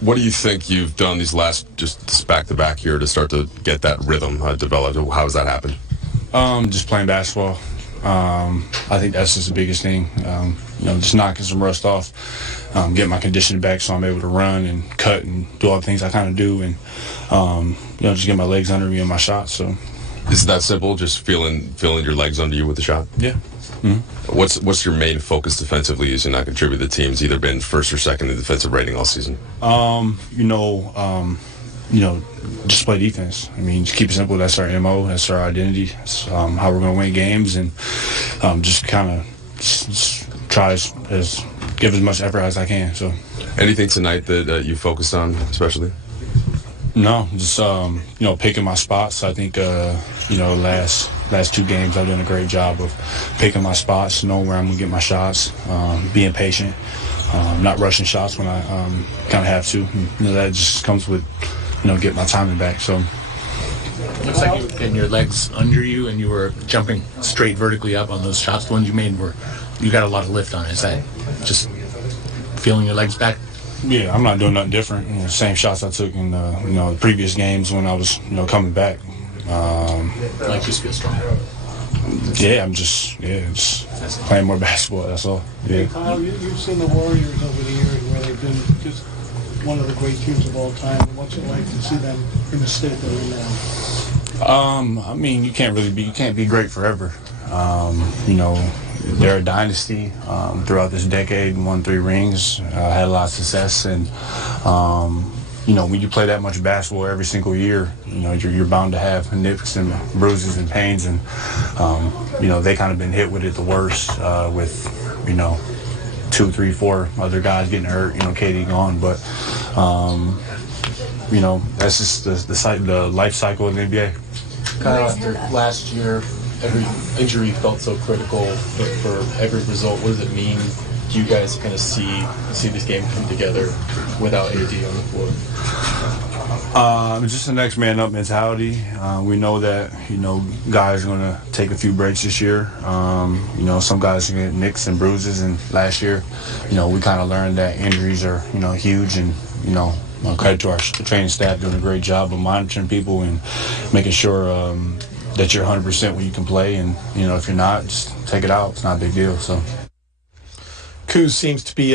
What do you think you've done these last just back-to-back here to start to get that rhythm developed? How has that happened? Just playing basketball. I think that's just the biggest thing. Just knocking some rust off, getting my conditioning back so I'm able to run and cut and do all the things I kind of do, and just get my legs under me and my shots. So, is it that simple? Just feeling your legs under you with the shot? Yeah. Mm-hmm. What's your main focus defensively as you not contribute? The team's either been first or second in defensive rating all season. Just play defense. I mean, just keep it simple. That's our MO. That's our identity. That's how we're going to win games, and just kind of try as give as much effort as I can. So, anything tonight that you focused on, especially? No, just picking my spots. I think last two games I've done a great job of picking my spots, knowing where I'm going to get my shots, being patient, not rushing shots when I kind of have to. And, that just comes with get my timing back. So looks like you were getting your legs under you and you were jumping straight vertically up on those shots. The ones you made you got a lot of lift on it. Is that just feeling your legs back? Yeah, I'm not doing nothing different. Same shots I took in the previous games when I was coming back. Like just feel stronger. Yeah, I'm just playing more basketball. That's all. Yeah. Kyle, you've seen the Warriors over the years where they've been just one of the great teams of all time. What's it like to see them in the state they're in now? I mean, you can't be great forever. They're a dynasty throughout this decade, won 3 rings, had a lot of success, and when you play that much basketball every single year, you're bound to have nips and bruises and pains, and they kind of been hit with it the worst with 2, 3, 4 other guys getting hurt, KD gone, but that's just the life cycle of the NBA. Kyle, after last year, every injury felt so critical for every result. What does it mean to you guys to kind of see this game come together without AD on the floor? Just the next man up mentality. We know that guys are going to take a few breaks this year. Some guys are going to get nicks and bruises, and last year we kind of learned that injuries are huge, and credit to our training staff doing a great job of monitoring people and making sure that you're 100% when you can play, and if you're not, just take it out. It's not a big deal. So Kuz seems to be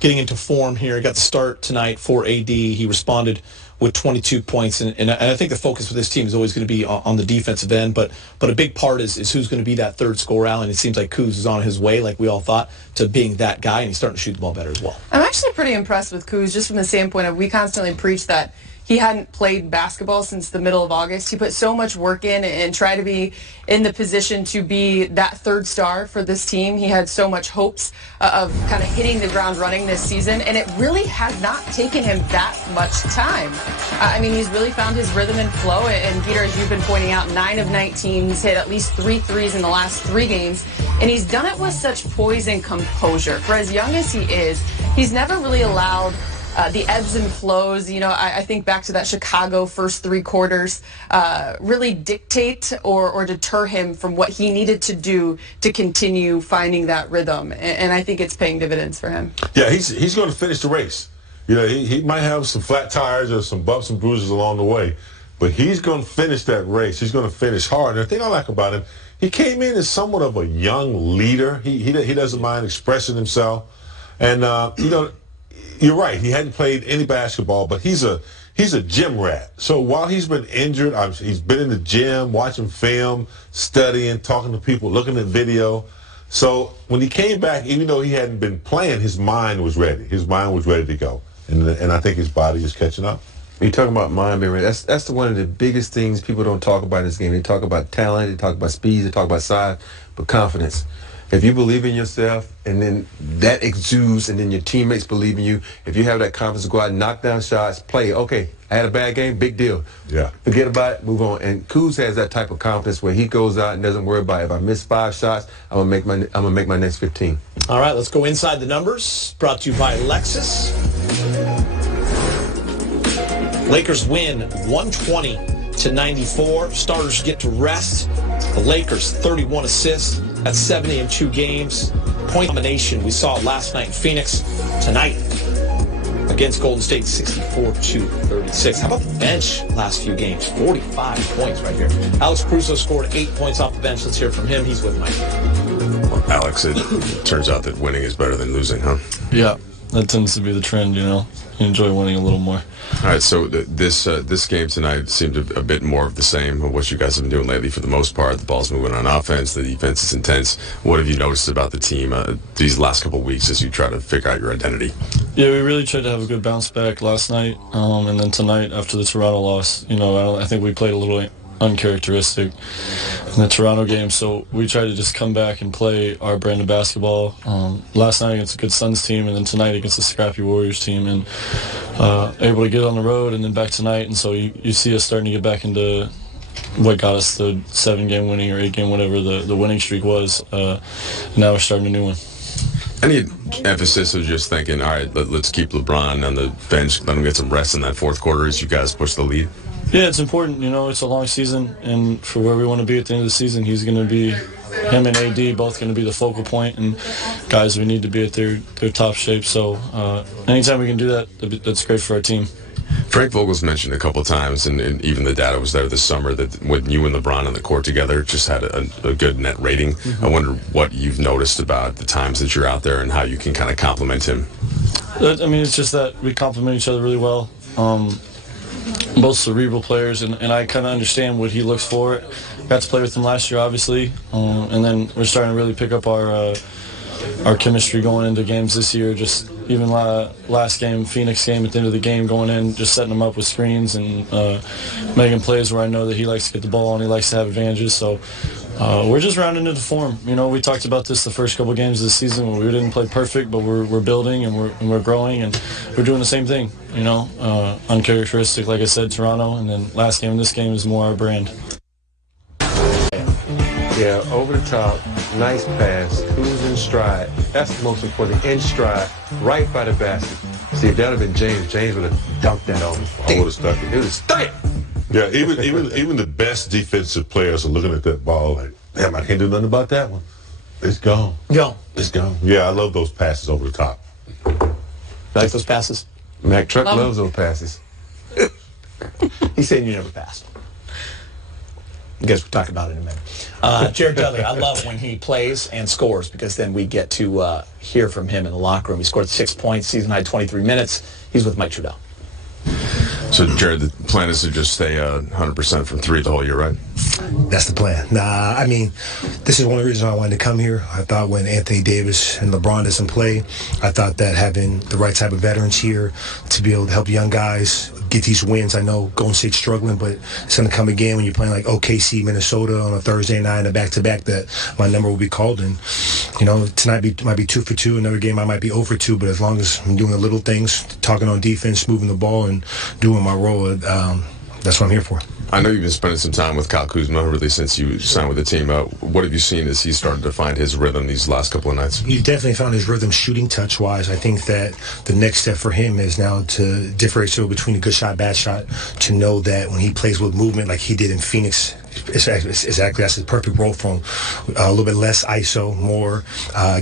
getting into form here. He got the start tonight for AD. He responded with 22 points, and I think the focus for this team is always going to be on the defensive end, but a big part is who's going to be that third scorer, and it seems like Kuz is on his way, like we all thought, to being that guy, and he's starting to shoot the ball better as well. I'm actually pretty impressed with Kuz, just from the standpoint of we constantly preach that he hadn't played basketball since the middle of August. He put so much work in and tried to be in the position to be that third star for this team. He had so much hopes of kind of hitting the ground running this season, and it really has not taken him that much time. I mean, he's really found his rhythm and flow, and Peter, as you've been pointing out, 9 of 19, he's hit at least 3 threes in the last 3 games, and he's done it with such poise and composure. For as young as he is, he's never really allowed the ebbs and flows, I think back to that Chicago first 3 quarters, really dictate or deter him from what he needed to do to continue finding that rhythm. And I think it's paying dividends for him. Yeah, he's going to finish the race. He might have some flat tires or some bumps and bruises along the way, but he's going to finish that race. He's going to finish hard. And the thing I like about him, he came in as somewhat of a young leader. He doesn't mind expressing himself. And, you're right. He hadn't played any basketball, but he's a gym rat. So while he's been injured, he's been in the gym, watching film, studying, talking to people, looking at video. So when he came back, even though he hadn't been playing, his mind was ready. His mind was ready to go, and I think his body is catching up. You're talking about mind being ready. That's one of the biggest things people don't talk about in this game. They talk about talent, they talk about speed, they talk about size, but confidence. If you believe in yourself, and then that exudes, and then your teammates believe in you, if you have that confidence to go out and knock down shots, play, okay, I had a bad game, big deal. Yeah. Forget about it, move on. And Kuz has that type of confidence where he goes out and doesn't worry about it. If I miss 5 shots, I'm gonna make my next 15. All right, let's go inside the numbers. Brought to you by Lexus. Lakers win 120-94. Starters get to rest. The Lakers 31 assists. That's 70 in 2 games. Point domination we saw last night in Phoenix. Tonight, the against Golden State, 64-36. How about the bench last few games? 45 points right here. Alex Caruso scored 8 points off the bench. Let's hear from him. He's with Mike. Well, Alex, it turns out that winning is better than losing, huh? Yeah, that tends to be the trend, you know. You enjoy winning a little more. All right, so this game tonight seemed a bit more of the same of what you guys have been doing lately for the most part. The ball's moving on offense. The defense is intense. What have you noticed about the team these last couple of weeks as you try to figure out your identity? Yeah, we really tried to have a good bounce back last night, and then tonight after the Toronto loss, you know, I think we played a little uncharacteristic in the Toronto game, so we tried to just come back and play our brand of basketball. Last night against a good Suns team, and then tonight against a scrappy Warriors team, and able to get on the road, and then back tonight, and so you see us starting to get back into what got us the 7-game winning or 8-game, whatever the winning streak was. Now we're starting a new one. Any emphasis of just thinking, all right, let's keep LeBron on the bench, let him get some rest in that fourth quarter as you guys push the lead? Yeah, it's important. You know, it's a long season, and for where we want to be at the end of the season, he's going to be, him and AD, both going to be the focal point, and guys, we need to be at their top shape. So anytime we can do that, that's great for our team. Frank Vogel's mentioned a couple of times, and even the data was there this summer, that when you and LeBron on the court together just had a good net rating. Mm-hmm. I wonder what you've noticed about the times that you're out there and how you can kind of compliment him. I mean, it's just that we complement each other really well. Both cerebral players, and I kind of understand what he looks for. Got to play with him last year, obviously, and then we're starting to really pick up our chemistry going into games this year. Just even last game, Phoenix game, at the end of the game, going in, just setting him up with screens and making plays where I know that he likes to get the ball and he likes to have advantages. So we're just rounding into form. You know, we talked about this the first couple games of the season where we didn't play perfect, but we're building and we're growing, and we're doing the same thing. You know, uncharacteristic, like I said, Toronto, and then last game, this game is more our brand. Yeah, over the top, nice pass, who's in stride. That's the most important, in stride, right by the basket. See, if that would have been James would have dunked that over. I would have stuck it. It would have stuck it. Yeah, even the best defensive players are looking at that ball like, damn, I can't do nothing about that one. It's gone. It's gone. Yeah, I love those passes over the top. Like those passes? Mac Truck loves those passes. He's saying you never passed. I guess we'll talk about it in a minute. Jared Dudley, I love when he plays and scores because then we get to hear from him in the locker room. He scored 6 points, season high 23 minutes. He's with Mike Trudell. So, Jared, the plan is to just stay 100% from three the whole year, right? That's the plan. Nah, I mean, this is one of the reasons I wanted to come here. I thought when Anthony Davis and LeBron doesn't play, I thought that having the right type of veterans here to be able to help young guys get these wins. I know Golden State's struggling, but it's going to come again when you're playing like OKC, Minnesota on a Thursday night and a back-to-back that my number will be called. And, you know, tonight might be 2 for 2. Another game I might be 0 for 2, but as long as I'm doing the little things, talking on defense, moving the ball, and doing my role, that's what I'm here for. I know you've been spending some time with Kyle Kuzma, really, since you signed with the team. What have you seen as he started to find his rhythm these last couple of nights? He's definitely found his rhythm shooting touch-wise. I think that the next step for him is now to differentiate between a good shot, bad shot, to know that when he plays with movement like he did in Phoenix, exactly that's his perfect role for him. A little bit less ISO, more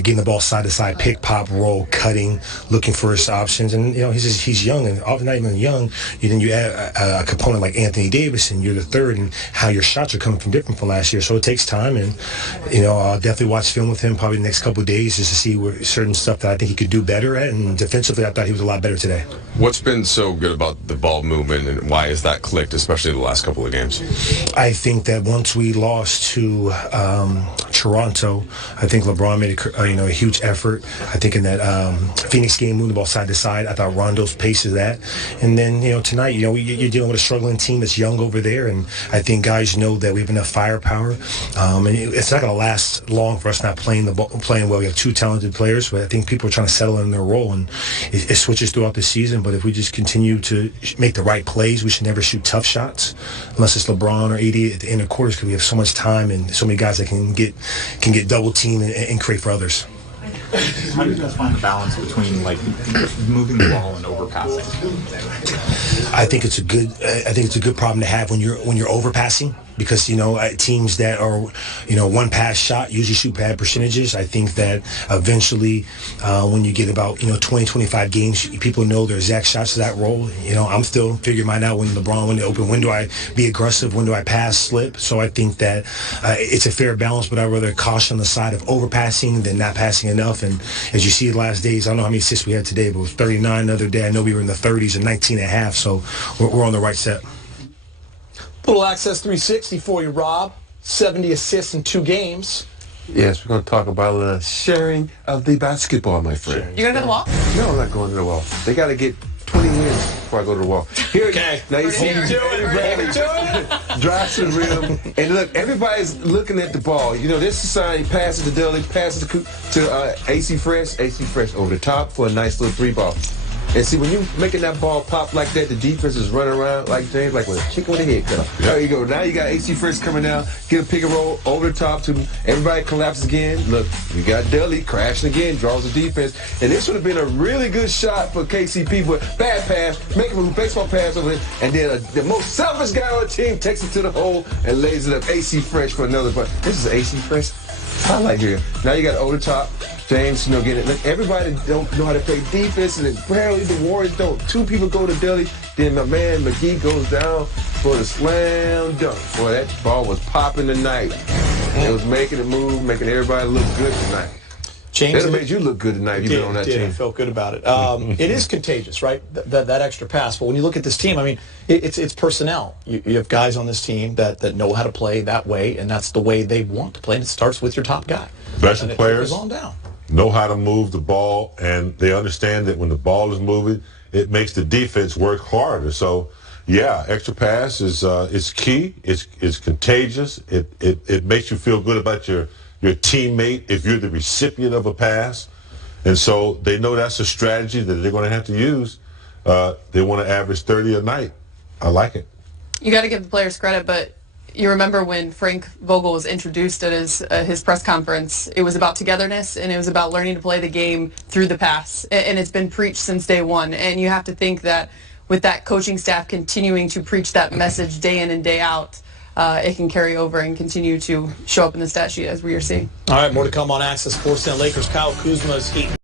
getting the ball side to side, pick, pop, roll, cutting, looking for his options. And you know he's young, and not even young. Then you add a component like Anthony Davis, and you're the third, and how your shots are coming from different from last year. So it takes time, and you know I'll definitely watch film with him probably the next couple of days just to see where certain stuff that I think he could do better at. And defensively, I thought he was a lot better today. What's been so good about the ball movement, and why has that clicked, especially the last couple of games? I think that once we lost to Toronto, I think LeBron made a huge effort. I think in that Phoenix game, moving the ball side to side, I thought Rondo's pace is that. And then tonight, you're dealing with a struggling team that's young over there, and I think guys know that we have enough firepower. And it's not going to last long for us not playing well. We have two talented players, but I think people are trying to settle in their role, and it switches throughout the season. But if we just continue to make the right plays, we should never shoot tough shots unless it's LeBron or AD at the end of quarters, because we have so much time and so many guys that can get double teamed and create for others. How do you guys find the balance between like moving the ball and overpassing? I think it's a good problem to have when you're overpassing. because, teams that are, one pass shot usually shoot bad percentages. I think that eventually when you get about, 20, 25 games, people know their exact shots to that role. I'm still figuring mine out when they open. When do I be aggressive? When do I pass, slip? So I think that it's a fair balance, but I'd rather caution on the side of overpassing than not passing enough. And as you see the last days, I don't know how many assists we had today, but it was 39 the other day. I know we were in the 30s and 19 and a half, so we're on the right step. Little Access 360 for you, Rob. 70 assists in 2 games. Yes, we're going to talk about a little sharing of the basketball, my friend. You're going to the wall? No, I'm not going to the wall. They got to get 20 wins before I go to the wall. Here, okay. Now you see, drive to the rim, and look, everybody's looking at the ball. This is a sign. He passes to Dudley, passes to AC Fresh. AC Fresh over the top for a nice little 3-ball. And see, when you making that ball pop like that, the defense is running around like James, like with a chicken with a head cut off. There you go. Now you got AC Fresh coming down, get a pick and roll over the top to him. Everybody collapses again. Look, you got Dudley crashing again, draws the defense. And this would have been a really good shot for KCP, but bad pass, making a baseball pass over it. And then the most selfish guy on the team takes it to the hole and lays it up. AC Fresh for another. But this is AC Fresh highlight here. Now you got over the top. James, getting it. Look, everybody don't know how to play defense, and apparently the Warriors don't. 2 people go to Dudley, then my man McGee goes down for the slam dunk. Boy, that ball was popping tonight. It was making it move, making everybody look good tonight. James, it made you look good tonight. You've been on that team. I felt good about it. It is contagious, right? That extra pass. But when you look at this team, I mean, it's personnel. You have guys on this team that know how to play that way, and that's the way they want to play. And it starts with your top guy. Veteran players on down. Know how to move the ball, and they understand that when the ball is moving, it makes the defense work harder. So, yeah, extra pass is key. It's contagious. It makes you feel good about your teammate if you're the recipient of a pass. And so they know that's a strategy that they're going to have to use. They want to average 30 a night. I like it. You got to give the players credit, but you remember when Frank Vogel was introduced at his press conference, it was about togetherness, and it was about learning to play the game through the pass. And it's been preached since day one. And you have to think that with that coaching staff continuing to preach that message day in and day out, it can carry over and continue to show up in the stat sheet as we are seeing. All right, more to come on Access Sportsnet. Lakers, Kyle Kuzma's Heat.